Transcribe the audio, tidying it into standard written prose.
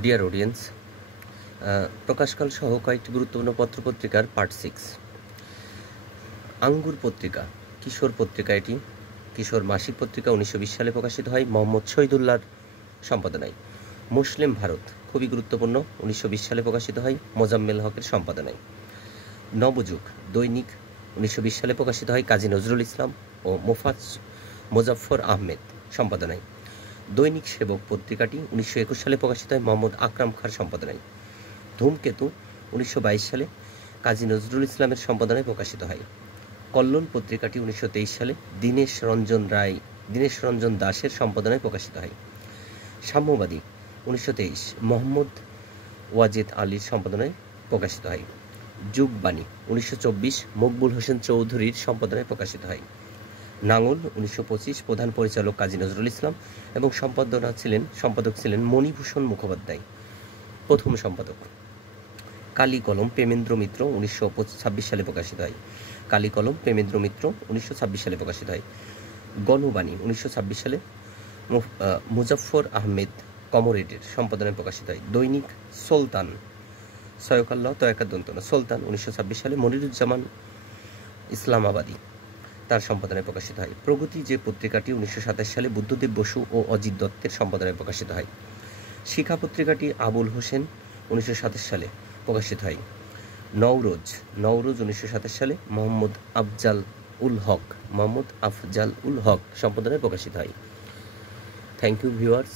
Dear audience, প্রকাশকাল সহ কয়েকটি গুরুত্বপূর্ণ পত্রপত্রিকার পার্ট 6। আঙ্গুর পত্রিকা কিশোর পত্রিকা, এটি কিশোর মাসিক পত্রিকা, 1920 সালে প্রকাশিত হয় মোহাম্মদ শহীদুল্লাহর সম্পাদনায়। মুসলিম ভারত খুবই গুরুত্বপূর্ণ, 1920 সালে প্রকাশিত হয় মোজাম্মেল হকের সম্পাদনায়। নবযুগ দৈনিক 1920 সালে প্রকাশিত হয় কাজী নজরুল ইসলাম ও মোজাফফর আহমেদ সম্পাদনায়। দৈনিক সেবক পত্রিকাটি 1921 সালে প্রকাশিত হয় মোহাম্মদ আকরাম খাঁর সম্পাদনায়। ধূমকেতু 1922 সালে কাজী নজরুল ইসলামের সম্পাদনায় প্রকাশিত হয়। কল্লোল পত্রিকাটি 1923 সালে দীনেশ রঞ্জন দাসের সম্পাদনায় প্রকাশিত হয়। সাম্যবাদী 1923 মোহাম্মদ ওয়াজেদ আলীর সম্পাদনায় প্রকাশিত হয়। যুগবাণী 1924 মকবুল হোসেন চৌধুরীর সম্পাদনায় প্রকাশিত হয়। নাঙল 1925 প্রধান পরিচালক কাজী নজরুল ইসলাম এবং সম্পাদক ছিলেন মণিভূষণ মুখোপাধ্যায়, প্রথম সম্পাদক। কালী কলম প্রেমেন্দ্র মিত্র 1926 সালে প্রকাশিত হয়। কালী কলম প্রেমেন্দ্র মিত্র 1926 সালে প্রকাশিত হয়। গণবাণী 1926 সালে মুজাফফর আহমেদ কমরেডের সম্পাদনায় প্রকাশিত হয়। দৈনিক সুলতান সুলতান 1926 সালে মনিরুজ্জামান ইসলামাবাদী তার সম্পাদনায় প্রকাশিত হয়। প্রগতি যে পত্রিকাটি 1927 সালে বুদ্ধদেব বসু ও অজিত দত্তের সম্পাদনায় প্রকাশিত হয়। শিখা পত্রিকাটি আবুল হোসেন 1927 সালে প্রকাশিত হয়। নওরোজ 1927 সালে মোহাম্মদ আফজাল উল হক সম্পাদনায় প্রকাশিত হয়। Thank you viewers.